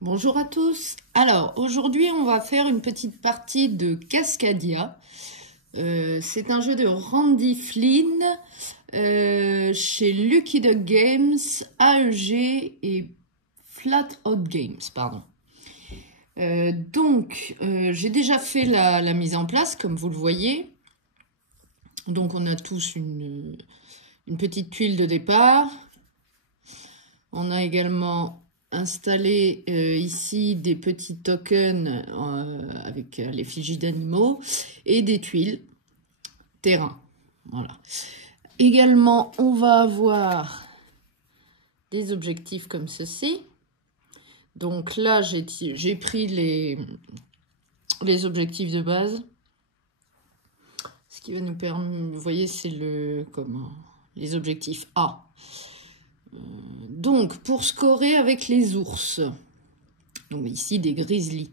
Bonjour à tous. Alors, aujourd'hui, on va faire une petite partie de Cascadia. C'est un jeu de Randy Flynn chez Lucky Duck Games, AEG et Flat Out Games, pardon. J'ai déjà fait la mise en place, comme vous le voyez. Donc, on a tous une petite tuile de départ. On a également installé ici des petits tokens avec l'effigie d'animaux et des tuiles terrain. Voilà. Également, on va avoir des objectifs comme ceci. Donc là, j'ai pris les objectifs de base. Ce qui va nous permettre, vous voyez, c'est les objectifs A. Donc, pour scorer avec les ours, donc ici des grizzlies,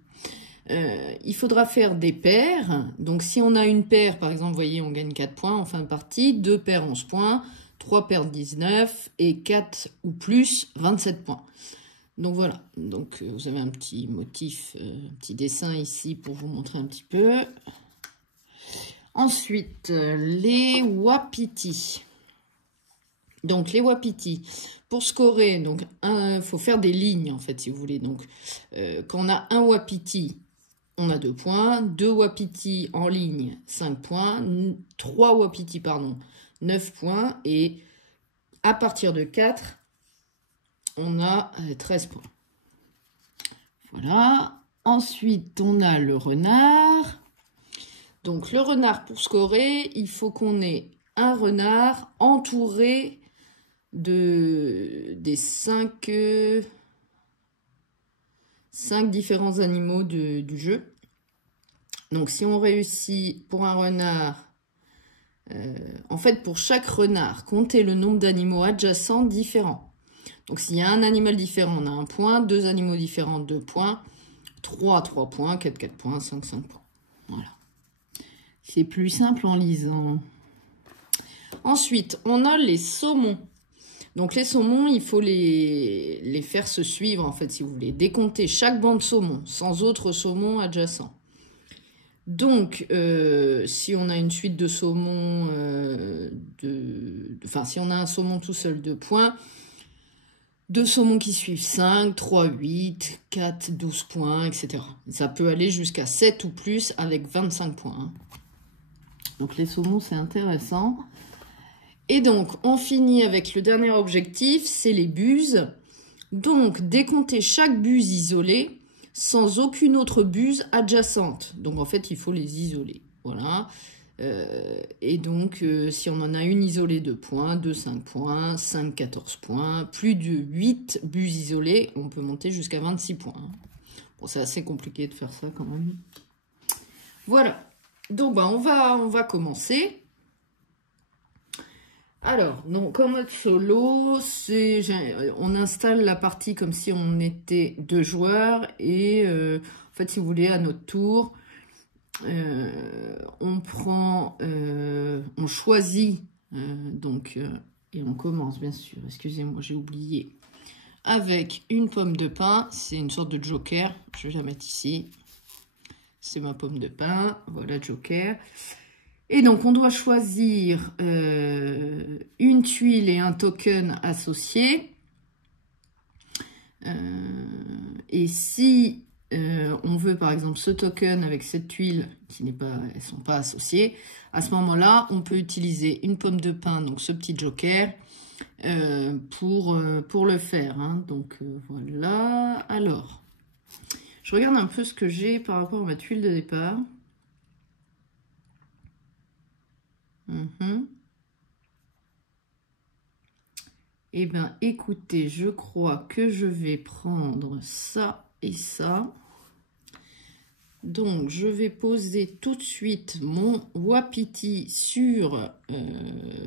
il faudra faire des paires. Donc, si on a une paire, par exemple, vous voyez, on gagne 4 points en fin de partie, 2 paires 11 points, 3 paires 19 et 4 ou plus 27 points. Donc voilà, donc vous avez un petit motif, un petit dessin ici pour vous montrer un petit peu. Ensuite, les wapitis. Donc, les wapitis, pour scorer, donc faut faire des lignes, en fait, si vous voulez. Donc, quand on a un wapiti, on a 2 points. 2 wapitis en ligne, 5 points. 3 wapitis, pardon, 9 points. Et à partir de 4, on a 13 points. Voilà. Ensuite, on a le renard. Donc, le renard, pour scorer, il faut qu'on ait un renard entouré des 5 différents animaux du jeu. Donc, si on réussit pour un renard, en fait, pour chaque renard, comptez le nombre d'animaux adjacents différents. Donc, s'il y a un animal différent, on a 1 point, 2 animaux différents, 2 points, 3 points, 4 points, 5 points. Voilà. C'est plus simple en lisant. Ensuite, on a les saumons. Donc, les saumons, il faut les faire se suivre, en fait, si vous voulez. Décompter chaque banc de saumon, sans autre saumon adjacent. Donc, si on a une suite de saumons, si on a un saumon tout seul, 2 points. 2 saumons qui suivent 5, 3, 8, 4, 12 points, etc. Ça peut aller jusqu'à 7 ou plus avec 25 points. Donc, les saumons, c'est intéressant. Et donc, on finit avec le dernier objectif, c'est les buses. Donc, décompter chaque buse isolée sans aucune autre buse adjacente. Donc, en fait, il faut les isoler. Voilà. Et donc, si on en a une isolée, 2 points, 2, 5 points, 5, 14 points, plus de 8 buses isolées, on peut monter jusqu'à 26 points. Bon, c'est assez compliqué de faire ça quand même. Voilà. Donc, on va commencer. Alors, donc en mode solo, on installe la partie comme si on était 2 joueurs et en fait, si vous voulez, à notre tour, on choisit, et on commence bien sûr, excusez-moi, j'ai oublié, avec une pomme de pin, c'est une sorte de joker, je vais la mettre ici, c'est ma pomme de pin, voilà, joker. Et donc, on doit choisir une tuile et un token associés. Et si on veut, par exemple, ce token avec cette tuile, elles ne sont pas associées, à ce moment-là, on peut utiliser une pomme de pin, donc ce petit joker, pour le faire. Hein. Donc, voilà. Alors, je regarde un peu ce que j'ai par rapport à ma tuile de départ. Eh bien, écoutez, je crois que je vais prendre ça et ça. Donc, je vais poser tout de suite mon wapiti sur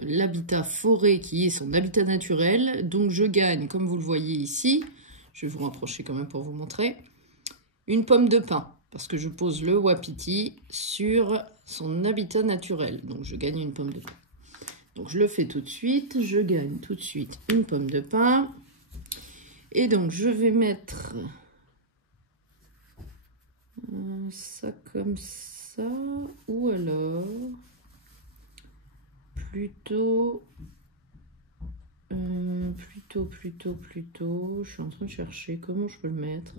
l'habitat forêt qui est son habitat naturel. Donc, je gagne, comme vous le voyez ici, je vais vous rapprocher quand même pour vous montrer, une pomme de pin. Parce que je pose le wapiti sur son habitat naturel. Donc, je gagne une pomme de pin. Donc, je le fais tout de suite. Je gagne tout de suite une pomme de pin. Et donc, je vais mettre Ça comme ça, ou alors plutôt, je suis en train de chercher comment je peux le mettre.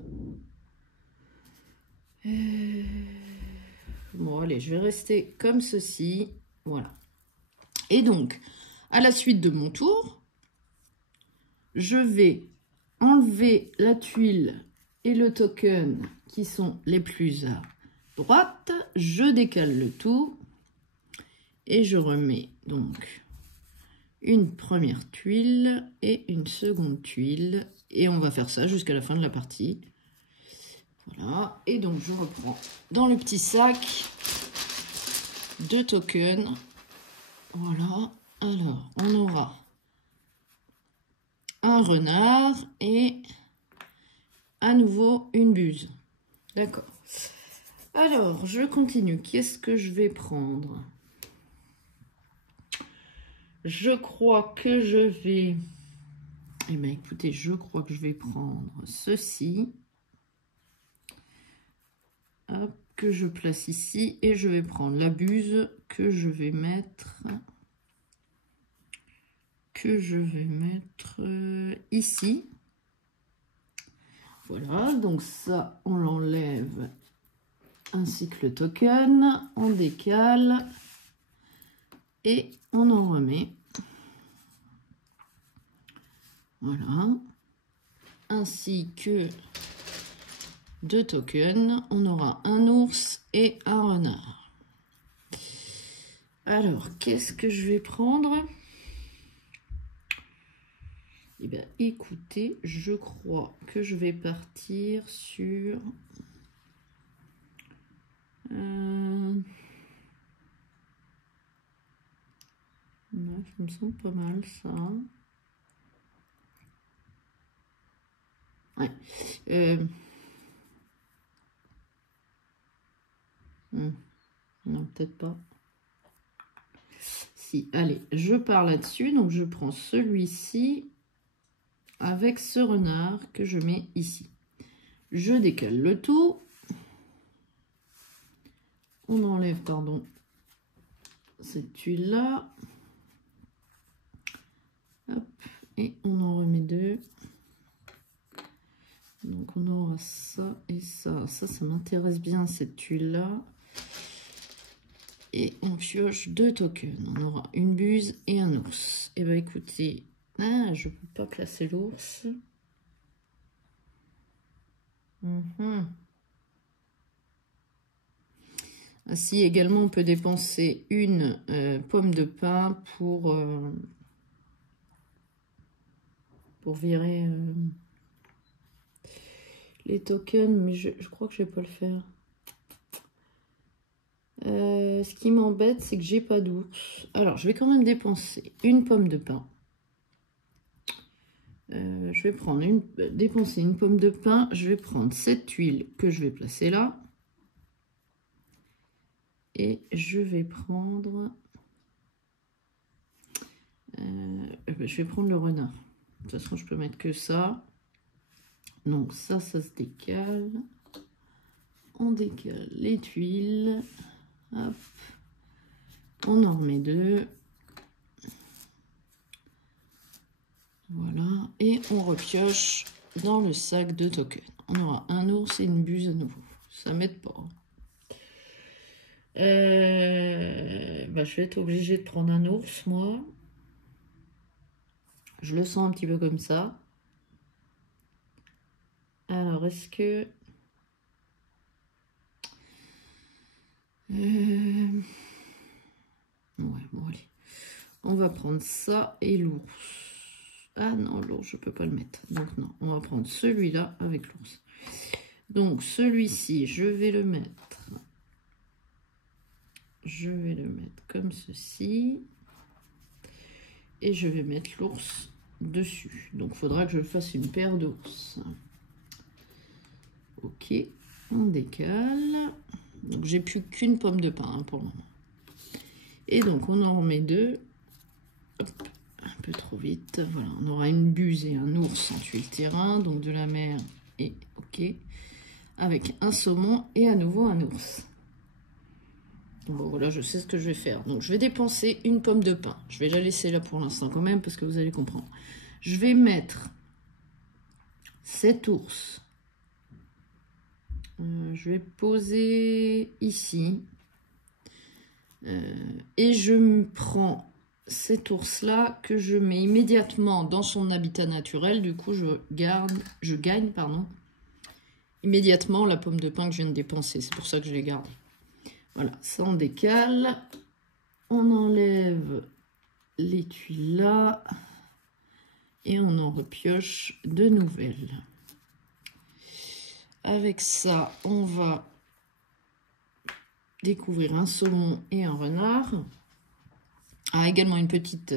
Bon, allez, je vais rester comme ceci, voilà. Et donc, à la suite de mon tour, je vais enlever la tuile et le token qui sont les plus à droite. Je décale le tout et je remets donc une première tuile et une seconde tuile. Et on va faire ça jusqu'à la fin de la partie. Voilà. Et donc, je reprends dans le petit sac 2 tokens. Voilà. Alors, on aura un renard et à nouveau une buse. D'accord. Alors, je continue. Qu'est-ce que je vais prendre? Je crois que je vais... Eh bien, écoutez, je crois que je vais prendre ceci. Hop, que je place ici. Et je vais prendre la buse que je vais mettre... ici. Voilà, donc ça, on l'enlève ainsi que le token. On décale et on en remet. Voilà. Ainsi que 2 tokens. On aura un ours et un renard. Alors, qu'est-ce que je vais prendre? Eh bien, écoutez, je crois que je vais partir sur... ça me semble pas mal, ça. Ouais. Non, peut-être pas. Si, allez, je pars là-dessus. Donc, je prends celui-ci avec ce renard que je mets ici. Je décale le tout. On enlève, pardon, cette tuile-là. Hop, et on en remet 2. Donc, on aura ça et ça. Ça m'intéresse bien, cette tuile-là. Et on pioche 2 tokens. On aura une buse et un ours. Et bien, écoutez, je ne peux pas placer l'ours. Ainsi, également, on peut dépenser une pomme de pin pour virer les tokens, mais je crois que je vais pas le faire. Ce qui m'embête, c'est que j'ai pas d'ours. Alors, je vais quand même dépenser une pomme de pin. Je vais prendre dépenser une pomme de pin. Je vais prendre cette tuile que je vais placer là. Et je vais prendre... je vais prendre le renard. De toute façon, je peux mettre que ça. Donc ça se décale. On décale les tuiles. Hop. On en remet 2. Voilà. Et on repioche dans le sac de tokens. On aura un ours et une buse à nouveau. Ça m'aide pas. Je vais être obligée de prendre un ours, moi. Je le sens un petit peu comme ça. Alors, est-ce que... Ouais, bon, allez. On va prendre ça et l'ours. Ah non, l'ours, je peux pas le mettre. Donc non, on va prendre celui-là avec l'ours. Donc, celui-ci, je vais le mettre comme ceci. Et je vais mettre l'ours dessus. Donc, il faudra que je fasse une paire d'ours. Ok, on décale. Donc, j'ai plus qu'une pomme de pin pour le moment. Et donc, on en remet 2. Hop, un peu trop vite. Voilà, on aura une buse et un ours en tuile terrain. Donc, de la mer et ok. avec un saumon et à nouveau un ours. Bon, voilà, je sais ce que je vais faire. Donc, je vais dépenser une pomme de pin. Je vais la laisser là pour l'instant quand même, parce que vous allez comprendre. Je vais mettre cet ours. Je vais poser ici. Et je me prends cet ours-là que je mets immédiatement dans son habitat naturel. Du coup, je gagne, immédiatement la pomme de pin que je viens de dépenser. C'est pour ça que je les garde. Voilà, ça on décale. On enlève les tuiles là. Et on en repioche de nouvelles. Avec ça, on va découvrir un saumon et un renard. Ah, également une petite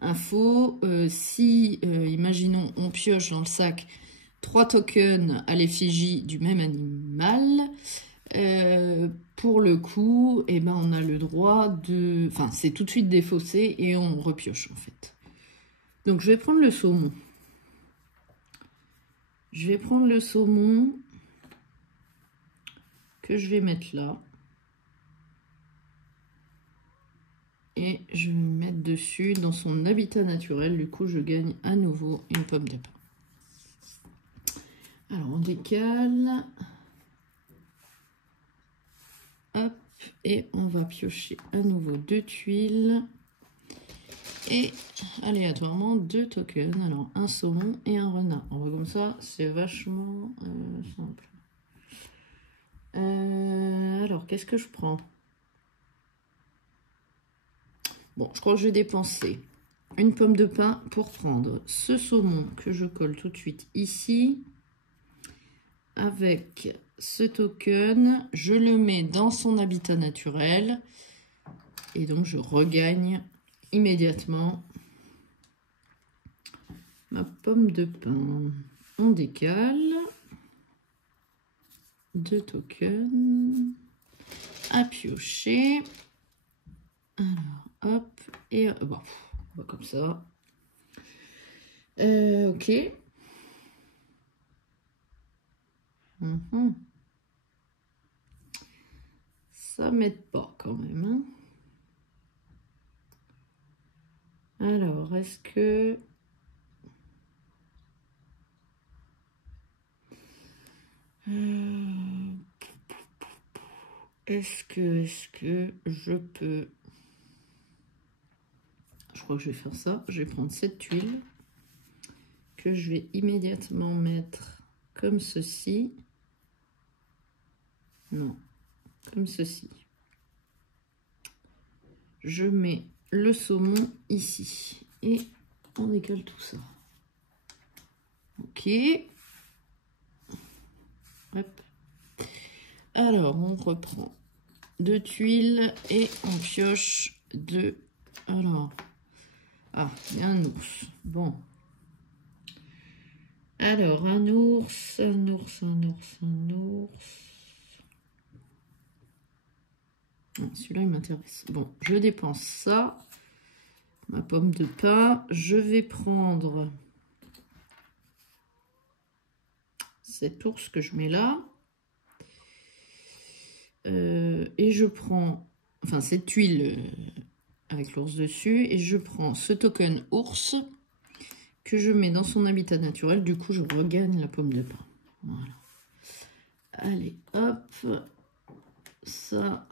info. Si, imaginons, on pioche dans le sac 3 tokens à l'effigie du même animal, pour le coup, eh ben, on a le droit de... Enfin, c'est tout de suite défaussé et on repioche, en fait. Donc, je vais prendre le saumon. Je vais prendre le saumon que je vais mettre là. Et je vais me mettre dessus dans son habitat naturel. Du coup, je gagne à nouveau une pomme de pin. Alors, on décale. Hop. Et on va piocher à nouveau 2 tuiles. Et aléatoirement 2 tokens. Alors, un saumon et un renard. On voit comme ça, c'est vachement simple. Alors, qu'est-ce que je prends? Bon, je crois que je vais dépenser une pomme de pin pour prendre ce saumon que je colle tout de suite ici. Avec ce token, je le mets dans son habitat naturel. Et donc, je regagne immédiatement ma pomme de pin. On décale. 2 tokens à piocher. Alors, hop, et bon, on va comme ça. Ok. Ça m'aide pas quand même. Hein. Alors, est-ce que... Est-ce que je peux... Je crois que je vais faire ça. Je vais prendre cette tuile que je vais immédiatement mettre comme ceci. Non, comme ceci. Je mets le saumon ici et on décale tout ça. Ok. Hop. Alors, on reprend 2 tuiles et on pioche 2. Alors, ah, il y a un ours. Bon. Alors, un ours, un ours, un ours, un ours. Celui-là, il m'intéresse. Bon, je dépense ça. Ma pomme de pin. Je vais prendre cet ours que je mets là. Et je prends, enfin, cette tuile avec l'ours dessus. Et je prends ce token ours que je mets dans son habitat naturel. Du coup, je regagne la pomme de pin. Voilà. Allez, hop. Ça...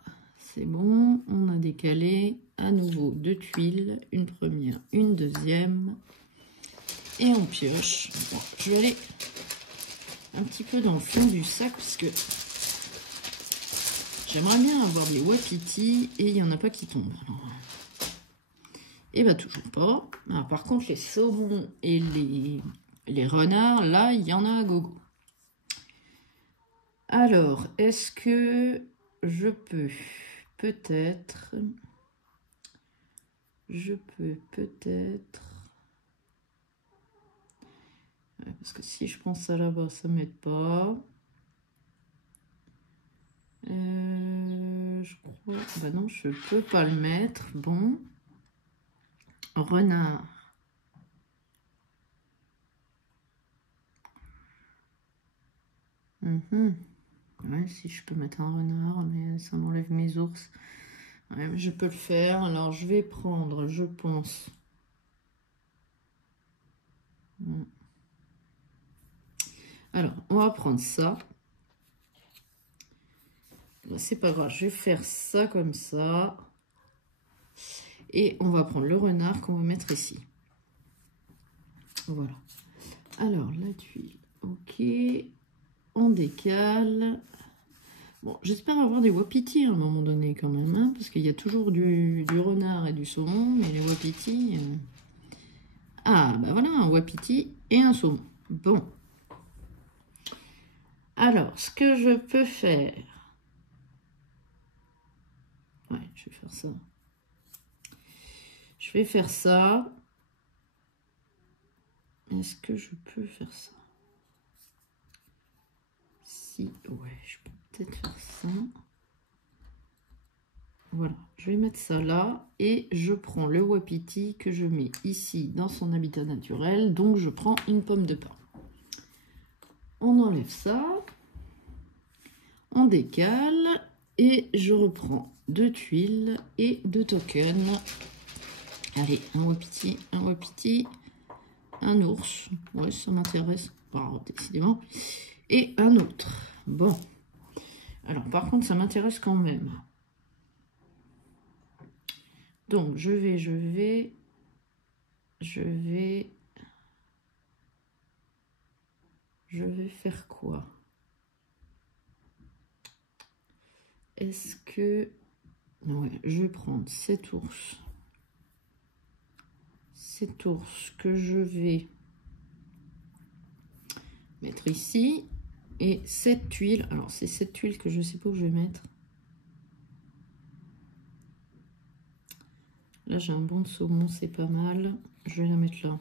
C'est bon, on a décalé à nouveau 2 tuiles, une première, une deuxième, et on pioche. Bon, je vais aller un petit peu dans le fond du sac parce que j'aimerais bien avoir des wapitis et il n'y en a pas qui tombent. Alors, et bah toujours pas. Alors, par contre, les saumons et les renards, là, il y en a à gogo. Alors, est-ce que je peux... Peut-être, parce que si je prends ça là-bas, ça ne m'aide pas. Je crois, bah non, je peux pas le mettre. Bon, renard. Ouais, si je peux mettre un renard, mais ça m'enlève mes ours. Ouais, mais je peux le faire. Alors, je vais prendre, je pense... Alors, on va prendre ça. C'est pas grave, je vais faire ça comme ça. Et on va prendre le renard qu'on va mettre ici. Voilà. Alors, la tuile, ok. On décale. Bon, j'espère avoir des wapitis à un moment donné quand même, hein, parce qu'il y a toujours du renard et du saumon, mais les wapitis... Ah, ben voilà, un wapiti et un saumon. Bon. Alors, ce que je peux faire... Ouais, je vais faire ça. Je vais faire ça. Est-ce que je peux faire ça? Si, ouais, je peux peut-être faire ça. Voilà, je vais mettre ça là et je prends le wapiti que je mets ici dans son habitat naturel. Donc, je prends une pomme de pin. On enlève ça. On décale et je reprends 2 tuiles et 2 tokens. Allez, un wapiti, un ours. Ouais, ça m'intéresse. Bon, décidément. Et un autre. Bon. Alors, par contre, ça m'intéresse quand même. Donc, je vais faire quoi? Est-ce que... Ouais, je vais prendre cet ours. Cet ours que je vais mettre ici. Et cette tuile. Alors, c'est cette tuile que je ne sais pas où je vais mettre. Là, j'ai un banc de saumon, c'est pas mal. Je vais la mettre là.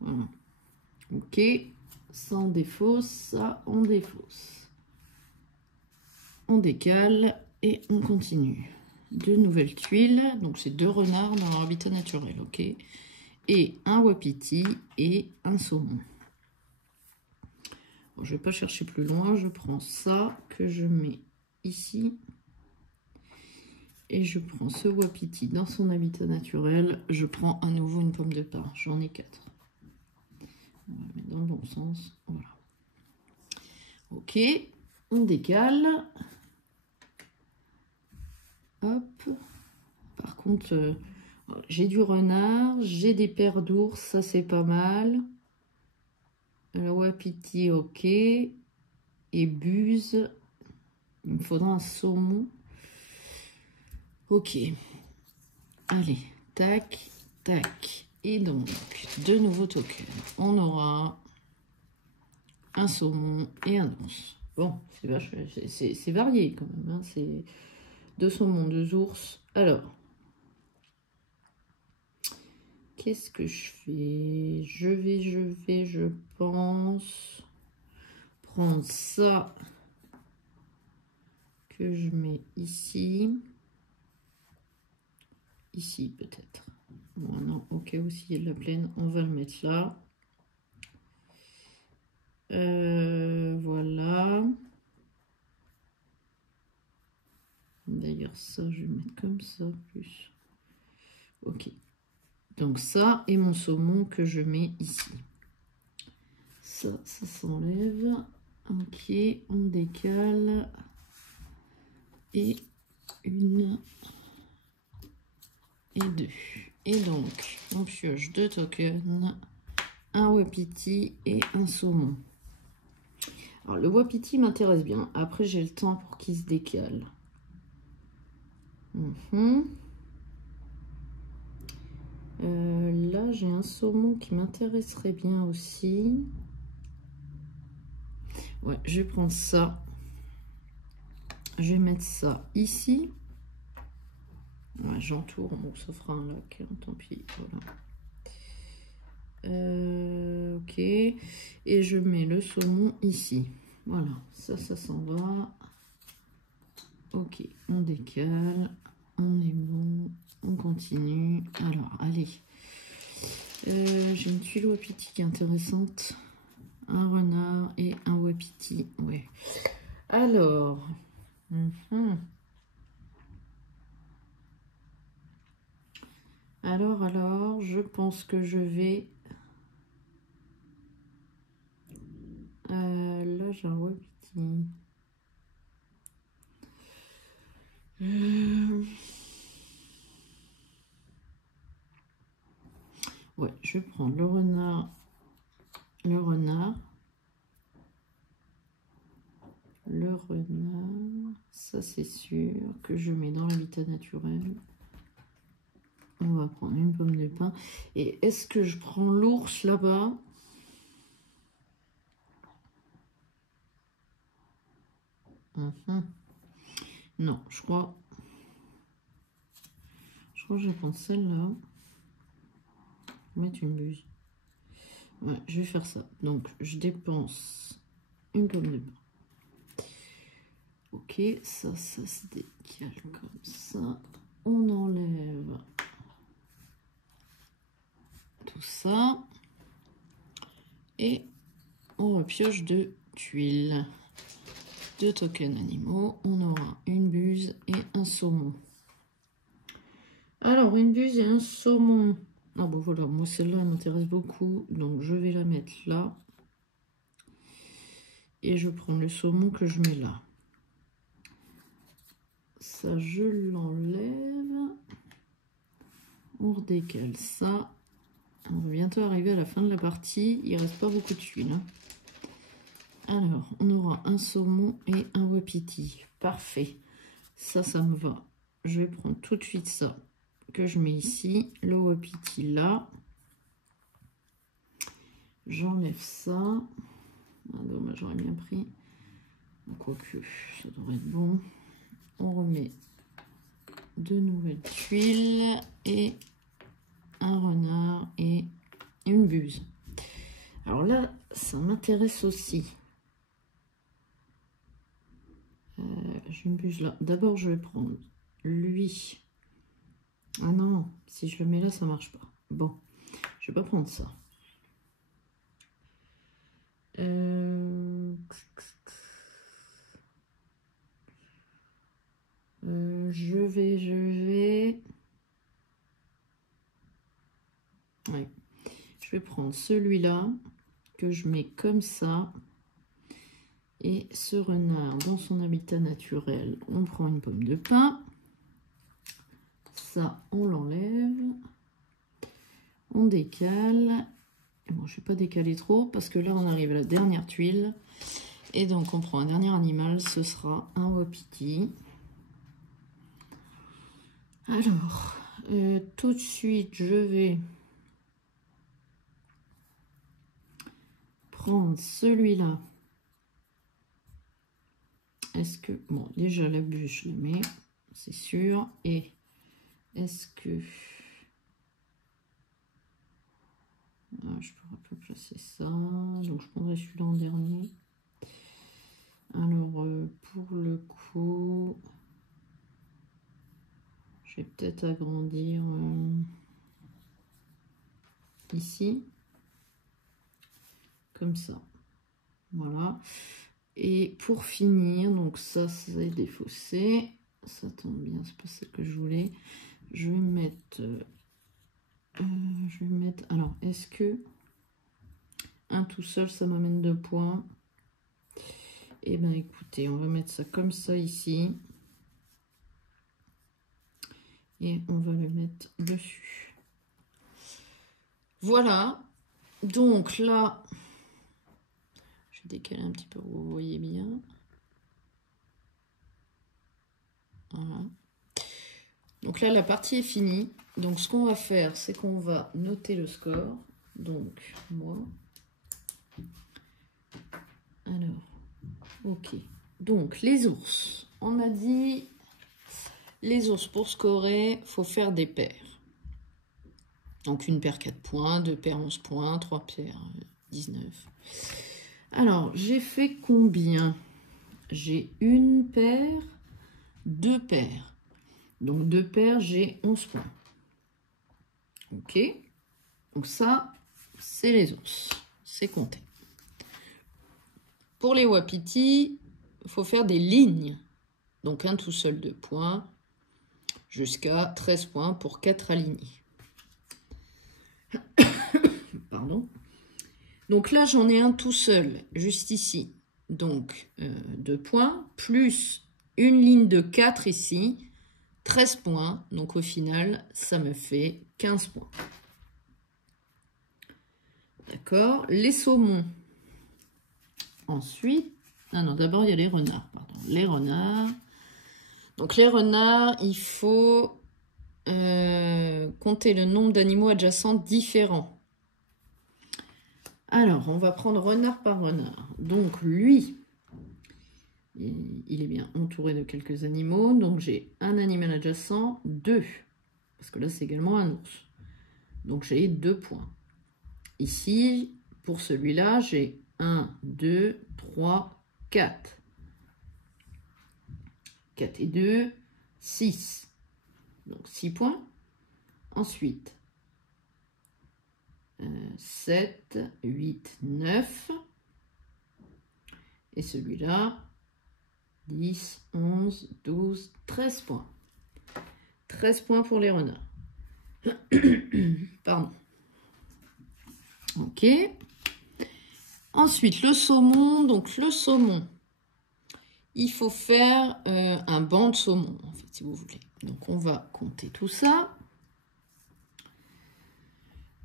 Voilà. Ok. Ça, on défausse. Ça, on défausse. On décale et on continue. 2 nouvelles tuiles. Donc, c'est 2 renards dans leur habitat naturel. Ok. Et un wapiti et un saumon. Bon, je ne vais pas chercher plus loin. Je prends ça que je mets ici. Et je prends ce wapiti dans son habitat naturel. Je prends à nouveau une pomme de pin. J'en ai 4. On va mettre dans le bon sens. Voilà. Ok. On décale. Hop. Par contre, j'ai du renard. J'ai des paires d'ours. Ça, c'est pas mal. Le wapiti, ok. Et buse. Il me faudra un saumon. Ok. Allez. Tac. Tac. Et donc, 2 nouveaux tokens. On aura un saumon et un ours. Bon, c'est varié quand même. Hein. C'est 2 saumons, 2 ours. Alors, qu'est-ce que je fais? Je pense prendre ça que je mets ici. Ici, peut-être. Bon, non, au cas où s'il y a de la plaine, on va le mettre là. Voilà. D'ailleurs, ça, je vais mettre comme ça, plus. Ok. Donc ça, et mon saumon que je mets ici. Ça s'enlève. Ok, on décale. Et 1 et 2. Et donc, on pioche 2 tokens, un wapiti et un saumon. Alors, le wapiti m'intéresse bien. Après, j'ai le temps pour qu'il se décale. Là, j'ai un saumon qui m'intéresserait bien aussi. Ouais, je vais prendre ça. Je vais mettre ça ici. Ouais, j'entoure, bon, ça fera un lac, hein, tant pis, voilà. Ok, et je mets le saumon ici. Voilà, ça s'en va. Ok, on décale, on est bon, on continue. Alors, allez, j'ai une tuile wapiti qui est intéressante. un renard et un wapiti. Ouais. Alors. Alors, je pense que je vais... là, j'ai un wapiti. Ouais, je vais prendre le renard. Le renard. Ça c'est sûr que je mets dans l'habitat naturel. On va prendre une pomme de pin. Et est-ce que je prends l'ours là-bas? Non, je crois que je vais prendre celle-là. Mettre une buse. Ouais, je vais faire ça. Donc, je dépense une pomme de pin. Ok, ça se décale comme ça. On enlève tout ça. Et on repioche de tuiles. 2 tokens animaux. On aura une buse et un saumon. Alors, une buse et un saumon. Ah bon, voilà, moi celle-là m'intéresse beaucoup. Donc, je vais la mettre là. Et je prends le saumon que je mets là. Ça, je l'enlève. On redécale ça. On va bientôt arriver à la fin de la partie. Il ne reste pas beaucoup de tuiles. Hein. Alors, on aura un saumon et un wapiti. Parfait. Ça me va. Je vais prendre tout de suite ça que je mets ici. Le wapiti là. J'enlève ça. Ah, dommage, j'aurais bien pris. Quoique, ça devrait être bon. On remet 2 nouvelles tuiles et un renard et une buse. Alors là, ça m'intéresse aussi. J'ai une buse là. D'abord, je vais prendre lui. Ah non, si je le mets là, ça marche pas. Bon, je vais pas prendre ça. Je vais... Ouais. Je vais prendre celui-là que je mets comme ça. Et ce renard dans son habitat naturel, on prend une pomme de pin. Ça, on l'enlève. On décale. Bon, je ne vais pas décaler trop parce que là, on arrive à la dernière tuile. Et donc, on prend un dernier animal. Ce sera un wapiti. Alors, tout de suite, je vais prendre celui-là. Est-ce que... Bon, déjà, la bûche, je le mets, c'est sûr. Et est-ce que... Ah, je pourrais pas placer ça. Donc, je prendrai celui-là en dernier. Alors, pour le coup... Je vais peut-être agrandir ici. Comme ça. Voilà. Et pour finir, donc ça c'est défaussé. Ça tombe bien, c'est pas ça que je voulais. Je vais mettre... alors, est-ce que un tout seul, ça m'amène 2 points? Eh bien, écoutez, on va mettre ça comme ça ici. Et on va le mettre dessus. Voilà. Donc là, je vais décaler un petit peu, vous voyez bien. Voilà. Donc là, la partie est finie. Donc, ce qu'on va faire, c'est qu'on va noter le score. Donc, moi. Alors, ok. Donc, les ours. On a dit, les ours, pour scorer, il faut faire des paires. Donc, une paire 4 points, 2 paires 11 points, 3 paires 19. Alors, j'ai fait combien? J'ai une paire, 2 paires. Donc, 2 paires, j'ai 11 points. Ok. Donc, ça, c'est les ours. C'est compté. Pour les wapitis, il faut faire des lignes. Donc un tout seul 2 points jusqu'à 13 points pour 4 alignés. Pardon. Donc là, j'en ai un tout seul, juste ici. Donc 2 points, plus une ligne de 4 ici, 13 points. Donc au final, ça me fait 15 points. D'accord. Les saumons. Ensuite, ah non, d'abord il y a les renards. Pardon. Les renards. Donc les renards, il faut compter le nombre d'animaux adjacents différents. Alors, on va prendre renard par renard. Donc lui, il est bien entouré de quelques animaux. Donc j'ai un animal adjacent, 2. Parce que là, c'est également un ours. Donc j'ai 2 points. Ici, pour celui-là, j'ai 1, 2, 3, 4. 4 et 2, 6. Donc 6 points. Ensuite, 7, 8, 9. Et celui-là, 10, 11, 12, 13 points. 13 points pour les renards. Pardon. Ok. Ensuite, le saumon. Donc, le saumon, il faut faire un banc de saumon, en fait, si vous voulez. Donc, on va compter tout ça.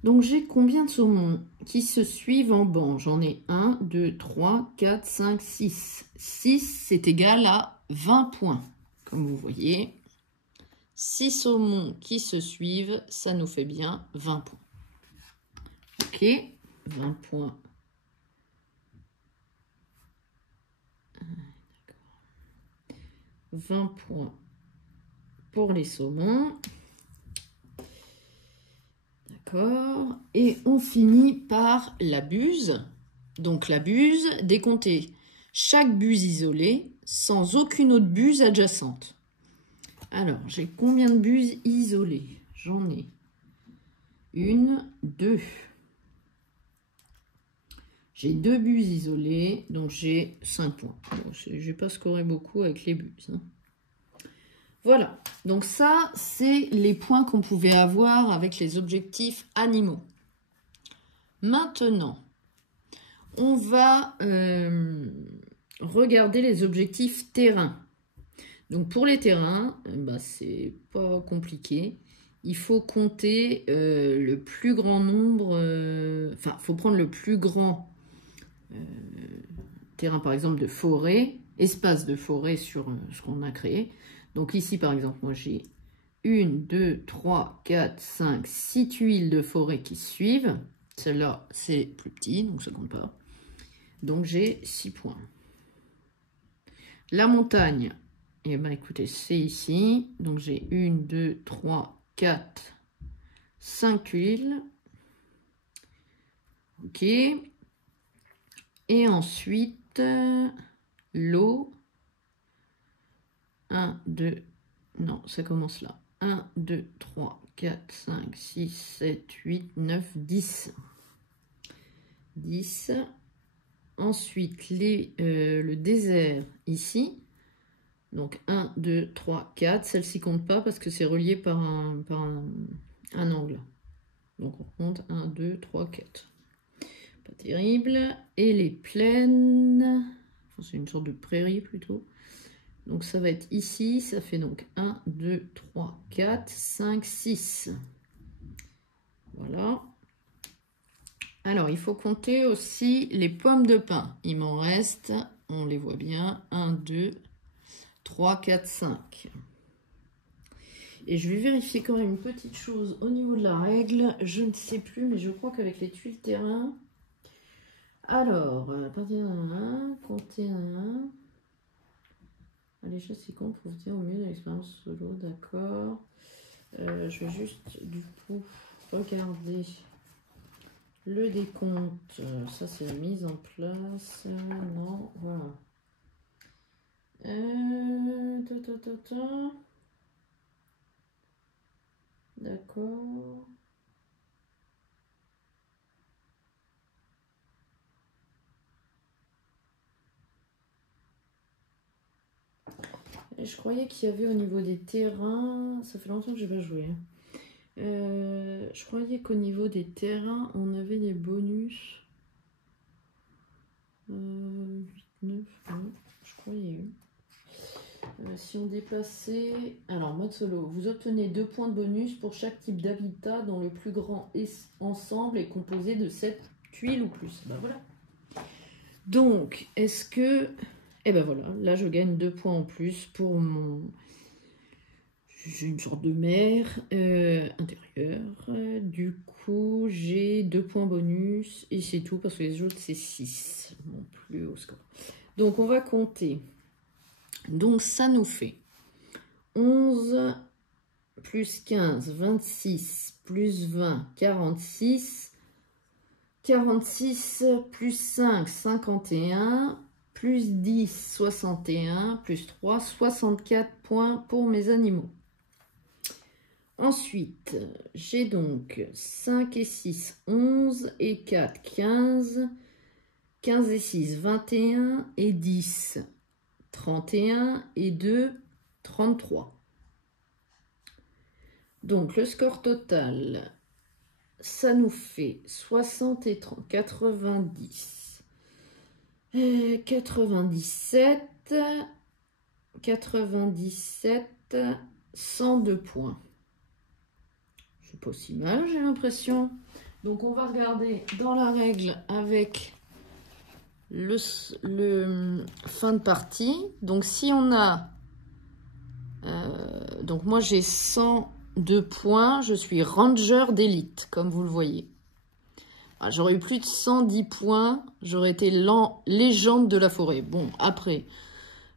Donc, j'ai combien de saumons qui se suivent en banc? J'en ai 1, 2, 3, 4, 5, 6. 6, c'est égal à 20 points. Comme vous voyez, 6 saumons qui se suivent, ça nous fait bien 20 points. Ok, 20 points. 20 points pour les saumons. D'accord. Et on finit par la buse. Donc la buse, décompter chaque buse isolée sans aucune autre buse adjacente. Alors, j'ai combien de buses isolées? J'en ai 1, 2. J'ai 2 buses isolées, donc j'ai 5 points. Bon, je ne vais pas scorer beaucoup avec les buses. Hein. Voilà, donc ça, c'est les points qu'on pouvait avoir avec les objectifs animaux. Maintenant, on va regarder les objectifs terrain. Donc pour les terrains, bah, c'est pas compliqué. Il faut compter le plus grand nombre, enfin, il faut prendre le plus grand terrain, par exemple, de forêt, espace de forêt sur ce qu'on a créé. Donc ici, par exemple, moi j'ai 1, 2, 3, 4, 5, 6 tuiles de forêt qui suivent. Celle-là, c'est plus petit, donc ça compte pas. Donc j'ai 6 points. La montagne, eh ben écoutez, c'est ici. Donc j'ai 1, 2, 3, 4, 5 tuiles. Ok. Et ensuite, l'eau. 1, 2, non, ça commence là. 1, 2, 3, 4, 5, 6, 7, 8, 9, 10. 10. Ensuite, le désert ici. Donc 1, 2, 3, 4. Celle-ci compte pas parce que c'est relié par un angle. Donc on compte 1, 2, 3, 4. Pas terrible. Et les plaines, enfin, c'est une sorte de prairie plutôt. Donc ça va être ici, ça fait donc 1, 2, 3, 4, 5, 6. Voilà. Alors, il faut compter aussi les pommes de pin. Il m'en reste, on les voit bien, 1, 2, 3, 4, 5. Et je vais vérifier quand même une petite chose au niveau de la règle. Je ne sais plus, mais je crois qu'avec les tuiles terrain... Alors, à partir d'un 1, compter un 1... Les choses qui comptent pour dire au mieux de l'expérience solo, d'accord. Je vais juste du coup regarder le décompte. Ça c'est la mise en place. Non, voilà. D'accord. Je croyais qu'il y avait au niveau des terrains... Ça fait longtemps que j'ai pas joué. Hein. Je croyais qu'au niveau des terrains, on avait des bonus. 8, 9, non, je croyais. Si on déplaçait... Alors, mode solo. Vous obtenez 2 points de bonus pour chaque type d'habitat dont le plus grand ensemble est composé de 7 tuiles ou plus. Ben voilà. Donc, est-ce que... Eh ben voilà, là je gagne 2 points en plus pour mon... J'ai une sorte de mer intérieure. Du coup, j'ai 2 points bonus et c'est tout parce que les autres c'est 6. Mon plus haut score. Donc on va compter. Donc ça nous fait 11 plus 15, 26 plus 20, 46. 46 plus 5, 51. Plus 10, 61. Plus 3, 64 points pour mes animaux. Ensuite, j'ai donc 5 et 6, 11 et 4, 15, 15 et 6, 21 et 10, 31 et 2, 33. Donc, le score total, ça nous fait 60 et 30, 90, 97, 97, 102 points. C'est pas si mal, j'ai l'impression. Donc, on va regarder dans la règle avec le fin de partie. Donc, si on a... donc, moi, j'ai 102 points. Je suis ranger d'élite, comme vous le voyez. J'aurais eu plus de 110 points. J'aurais été légende de la forêt. Bon, après,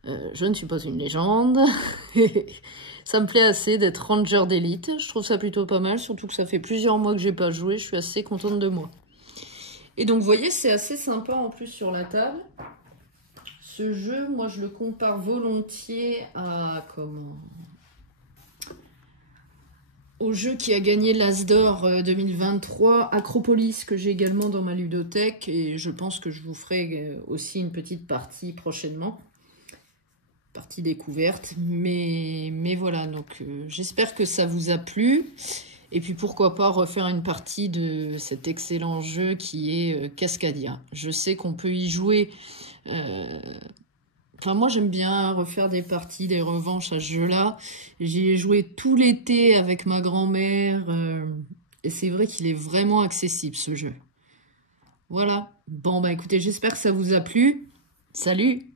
je ne suis pas une légende. Ça me plaît assez d'être ranger d'élite. Je trouve ça plutôt pas mal, surtout que ça fait plusieurs mois que j'ai pas joué. Je suis assez contente de moi. Et donc, vous voyez, c'est assez sympa en plus sur la table. Ce jeu, moi, je le compare volontiers à au jeu qui a gagné l'As d'Or 2023, Acropolis, que j'ai également dans ma ludothèque. Et je pense que je vous ferai aussi une petite partie prochainement. Partie découverte, mais voilà, donc j'espère que ça vous a plu, et puis pourquoi pas refaire une partie de cet excellent jeu qui est Cascadia. Je sais qu'on peut y jouer, enfin moi j'aime bien refaire des parties, des revanches à ce jeu-là. J'y ai joué tout l'été avec ma grand-mère, et c'est vrai qu'il est vraiment accessible ce jeu. Voilà, bon bah écoutez, j'espère que ça vous a plu, salut!